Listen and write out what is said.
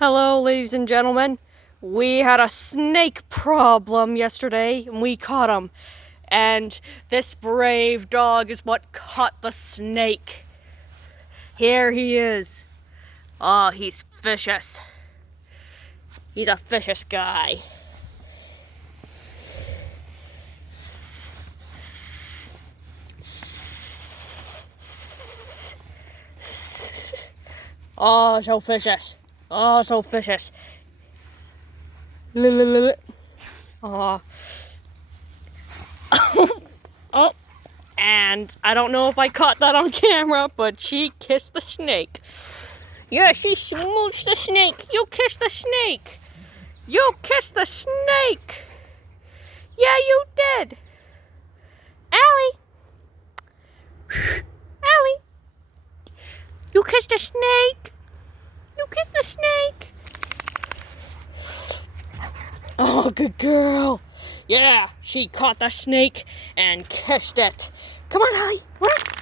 Hello, ladies and gentlemen. We had a snake problem yesterday, and we caught him. And this brave dog is what caught the snake. Here he is. Oh, he's vicious. He's a vicious guy. Oh, so vicious. Oh, so vicious. Oh. Oh. And I don't know if I caught that on camera, but she kissed the snake. Yeah, she smooched the snake. You kissed the snake. You kissed the snake. Yeah, you did. Allie. Allie. You kissed the snake. You kissed the snake. Oh, good girl. Yeah, she caught the snake and kissed it. Come on, Allie. What?